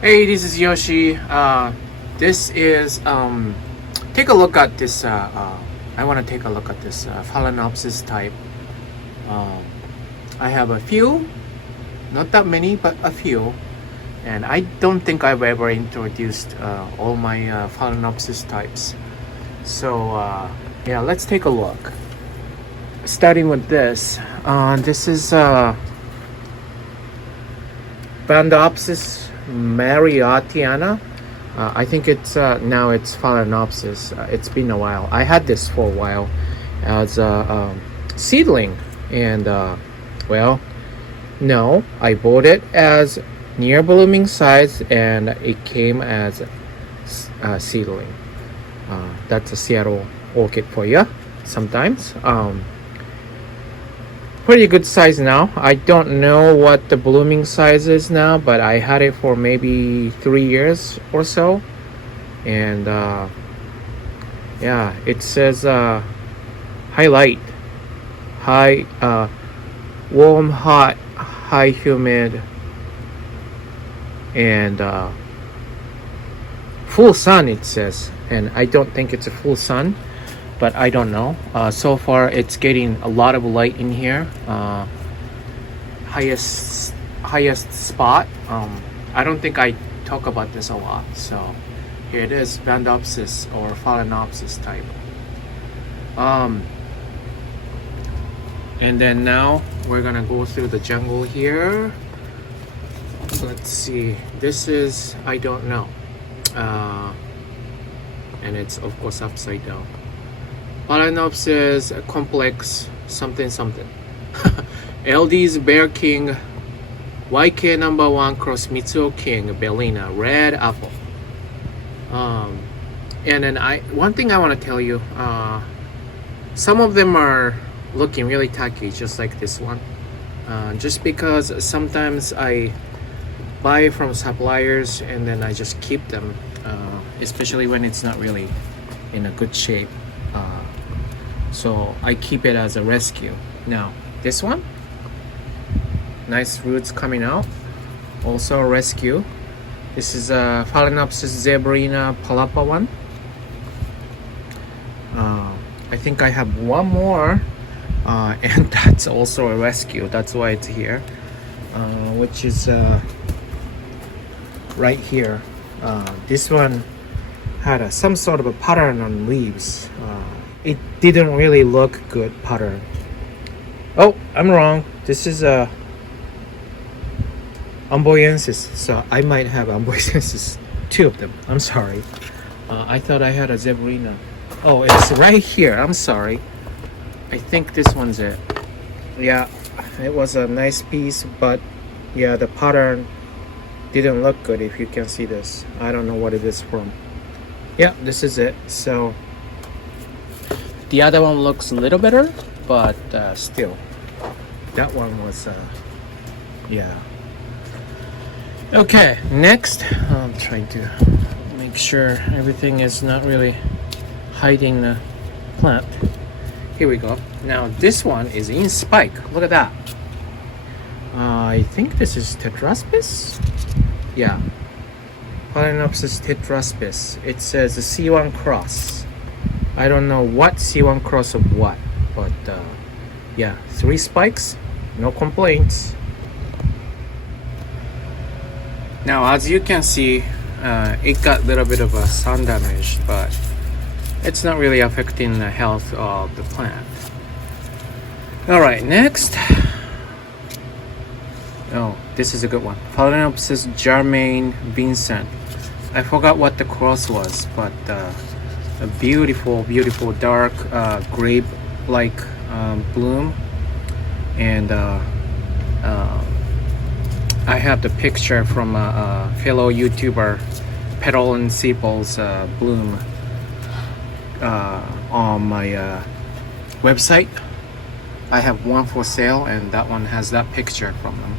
Hey, this is Yoshi. This is take a look at this. I want to take a look at this Phalaenopsis type. Um, I have a few, not that many, but a few, and I don't think I've ever introduced all my Phalaenopsis types. So yeah, let's take a look. Starting with this. This is Phalaenopsis Mariotiana. I think it's now it's Phalaenopsis. It's been a while. I had this for a while as a seedling, and well, no, I bought it as near blooming size, and it came as a seedling. That's a Seattle orchid for you. Sometimes. Pretty good size now. I don't know what the blooming size is now, but I had it for maybe 3 years or so, and yeah, it says highlight, high, warm, hot, high humid, and full sun, it says, and I don't think it's a full sun, but I don't know. So far it's getting a lot of light in here. Highest spot. I don't think I talk about this a lot. So here it is, Phalaenopsis or Phalaenopsis type. And then now we're gonna go through the jungle here. Let's see. This is, I don't know. And it's of course upside down. Phalaenopsis complex something something. LD's Bear King, YK number 1 cross Mitsuo King, Bellina, red apple. And then one thing I want to tell you, some of them are looking really tacky, just like this one. Just because sometimes I buy from suppliers and then I just keep them, especially when it's not really in a good shape. So I keep it as a rescue. Now this one, nice roots coming out, also a rescue. This is a Phalaenopsis zebrina palapa one. I think I have one more, and that's also a rescue. That's why it's here, which is right here. This one had some sort of a pattern on leaves. It didn't really look good pattern. Oh, I'm wrong. This is a Amboyensis. So I might have Amboyensis, 2 of them. I'm sorry. I thought I had a zebrina. Oh, it's right here. I'm sorry. I think this one's it. Yeah, it was a nice piece, but yeah, the pattern didn't look good. If you can see this, I don't know what it is from. Yeah, this is it. So the other one looks a little better, but still, that one was, yeah. Okay, next, I'm trying to make sure everything is not really hiding the plant. Here we go. Now this one is in spike. Look at that. I think this is Tetraspis. Yeah, Phalaenopsis tetraspis. It says a C1 cross. I don't know what C1 cross of what, but yeah, 3 spikes, no complaints. Now as you can see, it got a little bit of a sun damage, but it's not really affecting the health of the plant. Alright, next. Oh, this is a good one. Phalaenopsis Germain Vincent. I forgot what the cross was, but a beautiful, beautiful dark grape-like bloom, and I have the picture from a fellow YouTuber, Petal and Sepals bloom, on my website. I have one for sale, and that one has that picture from them.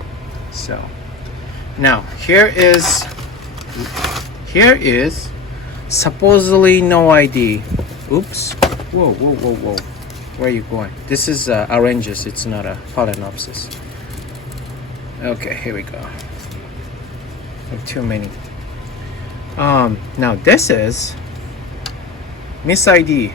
So now here is supposedly no ID. Oops. Whoa, whoa, whoa, whoa. Where are you going? This is Oranges. It's not a Phalaenopsis. Okay, here we go. I have too many. Now this is Miss ID.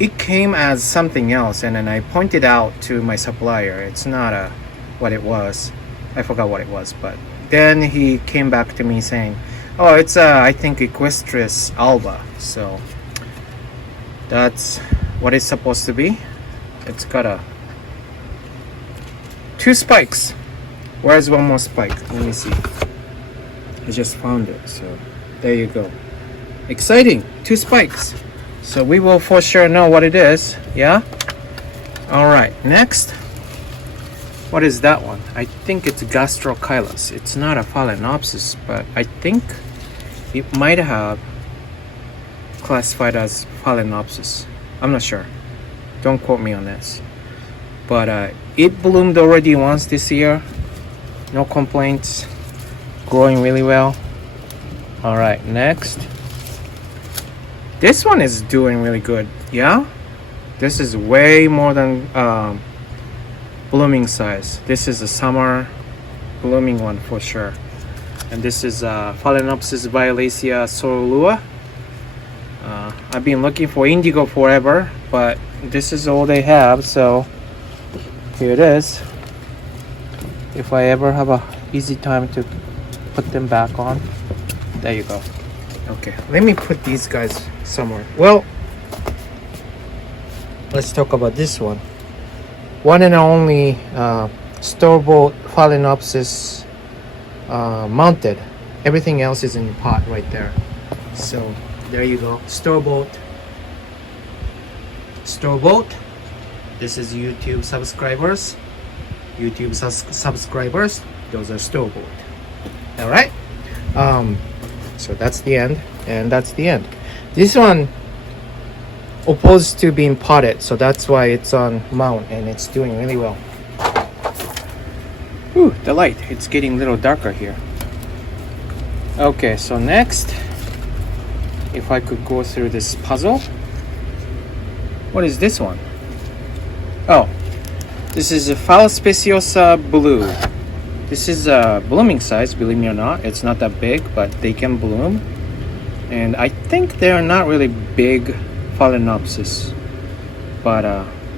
It came as something else, and then I pointed out to my supplier it's not what it was. I forgot what it was, but then he came back to me saying, "Oh, it's I think Equestris alba." So that's what it's supposed to be. It's got 2 spikes. Where's one more spike? Let me see. I just found it. So there you go. Exciting! 2 spikes. So we will for sure know what it is. Yeah? Alright, next. What is that one? I think it's Gastrocylus. It's not a Phalaenopsis, but I think it might have classified as Phalaenopsis. I'm not sure. Don't quote me on this. But it bloomed already once this year. No complaints. Growing really well. Alright, next. This one is doing really good. Yeah? This is way more than blooming size. This is a summer blooming one for sure. And this is Phalaenopsis by Alesia Sorolua. I've been looking for indigo forever, but this is all they have, so here it is. If I ever have a easy time to put them back on, there you go. Okay, let me put these guys somewhere. Well, let's talk about this one. One and only store-bought Phalaenopsis mounted. Everything else is in pot right there. So there you go. Store-bought. Store-bought. This is YouTube subscribers. YouTube subscribers. Those are store-bought. All right. So that's the end, and that's the end. This one opposed to being potted, so that's why it's on mount and it's doing really well. Whew, the light, it's getting a little darker here. Okay, so next, if I could go through this puzzle. What is this one? Oh, this is a phal Speciosa blue. This is a blooming size, believe me or not. It's not that big, but they can bloom. And I think they're not really big Phalaenopsis. But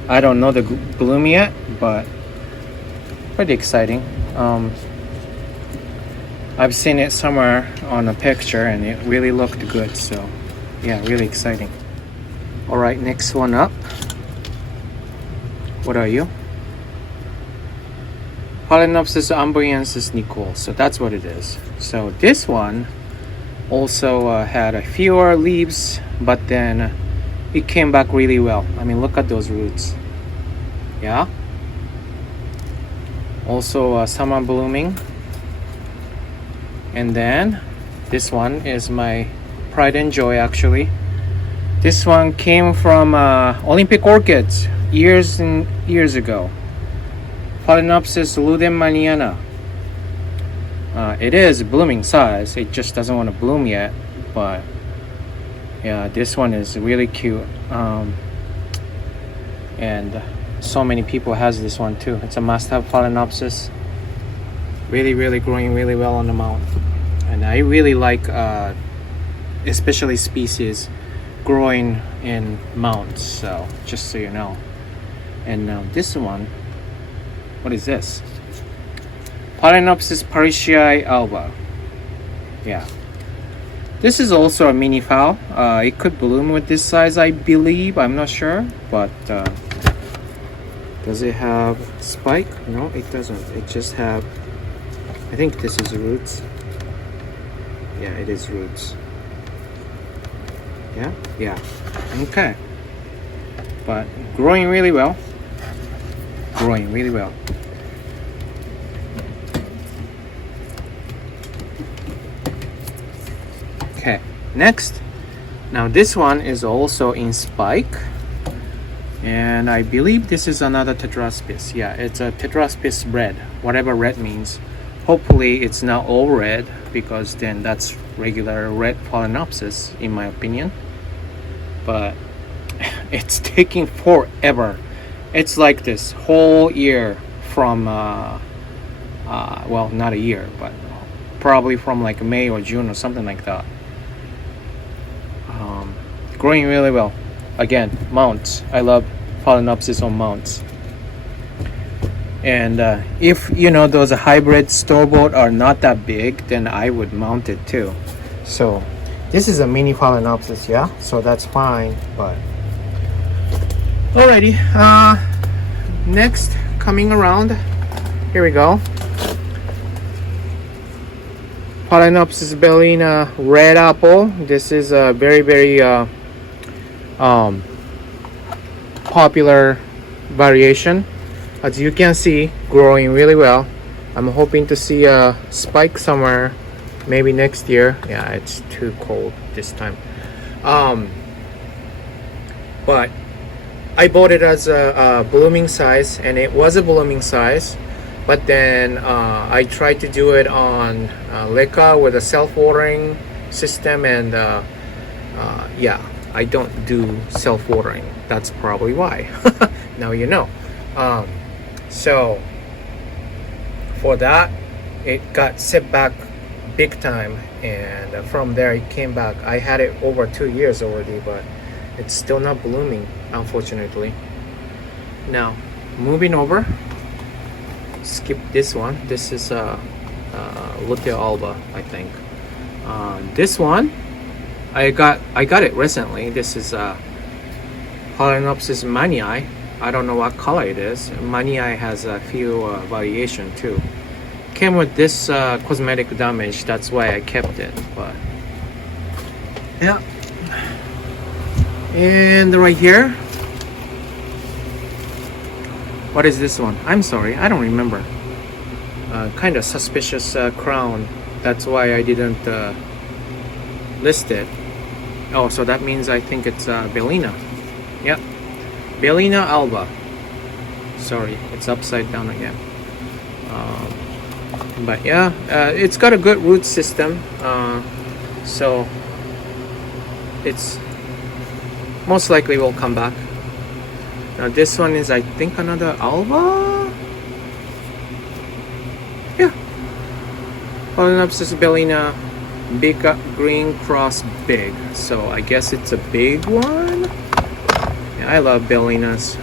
I don't know the bloom yet, but pretty exciting. I've seen it somewhere on a picture and it really looked good. So yeah, really exciting. All right, next one up. What are you? Phalaenopsis ambriensis Nicole. So that's what it is. So this one also had fewer leaves, but then it came back really well. I mean, look at those roots. Yeah. Also summer blooming. And then this one is my pride and joy actually. This one came from Olympic Orchids years and years ago. Phalaenopsis ludemaniana. It is blooming size. It just doesn't want to bloom yet, but yeah, this one is really cute. And so many people has this one too. It's a must-have Phalaenopsis. Really growing really well on the mount, and I really like especially species growing in mounts. So just so you know. And now this one. What is this? Phalaenopsis Parisii alba. Yeah. This is also a mini phal. It could bloom with this size, I believe. I'm not sure. But does it have spike? No, it doesn't. It just have, I think this is roots. Yeah, it is roots. Yeah? Yeah. Okay. But growing really well. Growing really well. Okay, next. Now this one is also in spike, and I believe this is another tetraspis. Yeah, it's a tetraspis red, whatever red means. Hopefully it's not all red, because then that's regular red Phalaenopsis in my opinion. But it's taking forever. It's like this whole year from well, not a year, but probably from like May or June or something like that. growing really well. Again, mounts. I love Phalaenopsis on mounts. And if you know those hybrid store-bought are not that big, then I would mount it too. So this is a mini Phalaenopsis, yeah, so that's fine. But alrighty, next coming around, here we go. Phalaenopsis bellina red apple. This is a very popular variation. As you can see, growing really well. I'm hoping to see a spike somewhere, maybe next year. Yeah, it's too cold this time. But I bought it as a blooming size, and it was a blooming size. But then I tried to do it on Leca with a self-watering system, and yeah, I don't do self-watering. That's probably why. Now you know. So for that, it got set back big time, and from there it came back. I had it over 2 years already, but it's still not blooming, unfortunately. Now moving over, skip this one. This is Lutea alba, I think. This one I got it recently. This is Phalaenopsis manii. I don't know what color it is. Manii has a few variation too. Came with this cosmetic damage, that's why I kept it. But yeah, and right here, what is this one? I'm sorry, I don't remember. Kind of suspicious crown. That's why I didn't list it. Oh, so that means I think it's bellina. Yep. Phalaenopsis alba. Sorry, it's upside down again. But yeah, it's got a good root system. So it's most likely will come back. Now this one is, I think, another alba. Yeah. Phalaenopsis bellina, big green cross big. So I guess it's a big one. I love bellinas.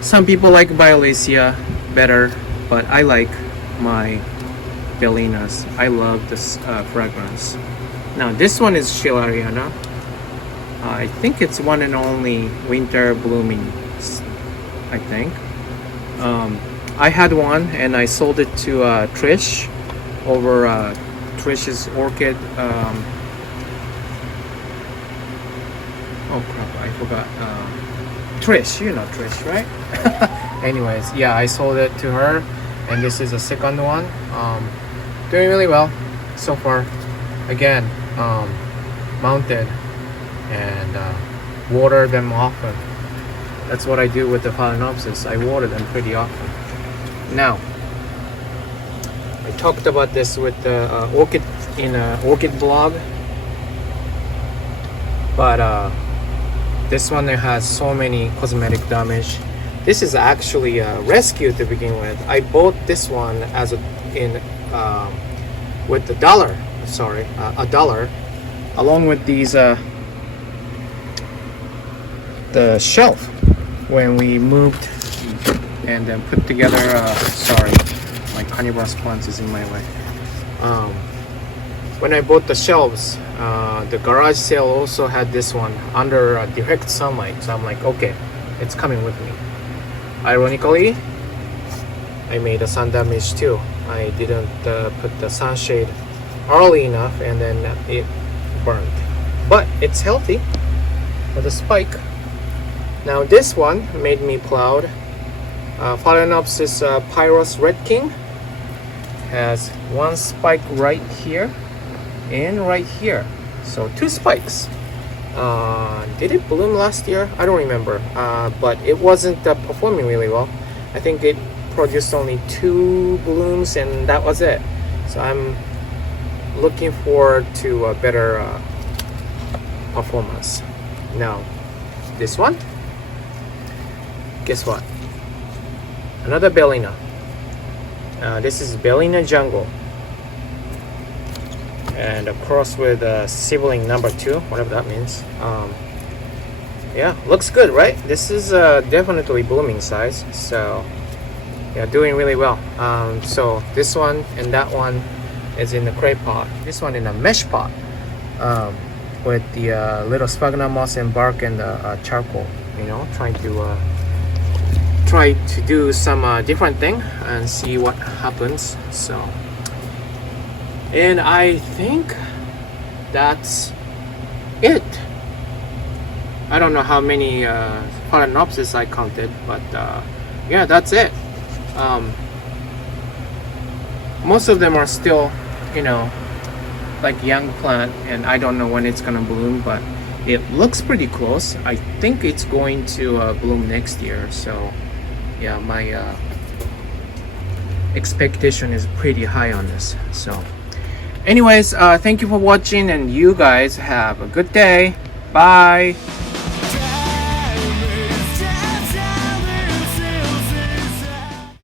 Some people like Alesia better, but I like my bellinas. I love this fragrance. Now this one is Schilleriana. I think it's one and only winter blooming, I think. I had one and I sold it to Trish over Trish's Orchid. Oh crap, I forgot. Trish, you know Trish, right? Anyways, yeah, I sold it to her, and this is the second one. Doing really well so far. Again, mounted and water them often. That's what I do with the Phalaenopsis. I water them pretty often. Now, I talked about this with the Orchid in an Orchid blog, but this one has so many cosmetic damage. This is actually a rescue to begin with. I bought this one as a with a dollar along with these the shelf when we moved and then put together. Sorry, my carnivorous plant is in my way. When I bought the shelves, the garage sale also had this one under direct sunlight, so I'm like, okay, it's coming with me. Ironically, I made a sun damage too. I didn't put the sunshade early enough, and then it burned. But it's healthy with a spike. Now this one made me proud. Phalaenopsis Pyros Red King has one spike right here and right here, so 2 spikes. Did it bloom last year? I don't remember, but it wasn't performing really well. I think it produced only 2 blooms and that was it. So I'm looking forward to a better performance. Now this one, guess what? Another bellina. This is Bellina Jungle. and a cross with sibling number 2, whatever that means. Yeah, looks good, right? This is definitely blooming size, so yeah, doing really well. So this one and that one is in the clay pot. This one in a mesh pot with the little sphagnum moss and bark and charcoal. You know, trying to do some different thing and see what happens. So, and I think that's it. I don't know how many Phalaenopsis I counted, but yeah, that's it. Most of them are still, you know, like young plant, and I don't know when it's gonna bloom, but it looks pretty close. I think it's going to bloom next year. So yeah, my expectation is pretty high on this. So anyways, thank you for watching, and you guys have a good day. Bye.